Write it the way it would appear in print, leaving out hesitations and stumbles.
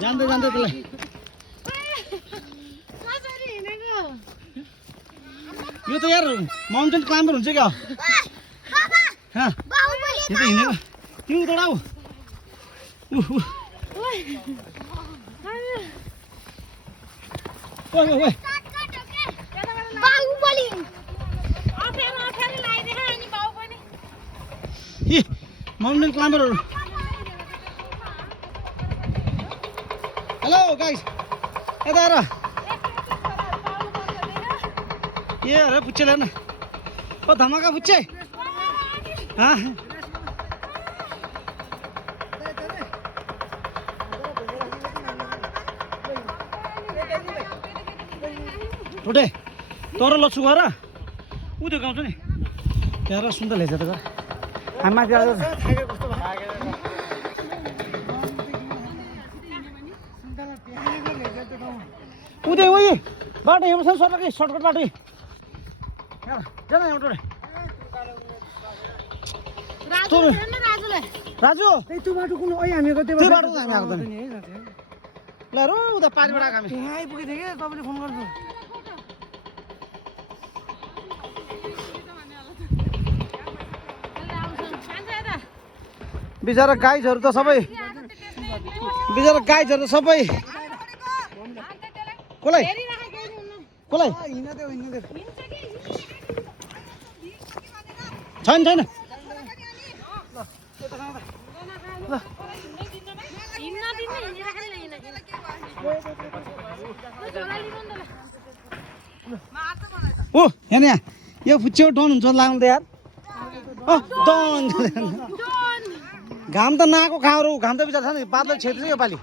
जान्दै जान्दै त्यसलाई यो त यार माउन्टेन क्लाइम्बर हुन्छ क्या यो त हिँडेको त्यो उता आऊ माउन्टेन क्लाइम्बरहरू हेलो गाइस यता हेर ए अरे पुच्छे लेना ओ धमाका पुच्छे हाँ उठे तर लड्छु गर ऊ त्यो गाउँछ नि त्यहाँ सुन्दा ल्याइछ त हामी माथि आएर उदय उही बाटो हेर्नु सर्ट कि सर्टकट बाटो जान एउटा राजु त्यो बाटो कुन हामी त्यो बाटो हामी आएको त ल रो उता पारिबाट आएको हामी यहाँ आइपुगेको थियो क्या तपाईँले फोन गर्नु बिचरा गाइजहरू त सबै बिचरा गाइजहरू त सबै कसलाई कसलाई छैन छैन ओ यहाँ यो फुच्चेको डन हुन्छ लाग्नु त यार डन घाम त नआएको खाहरू घाम त बिचरा छ नि बादल छेत्री यो पालि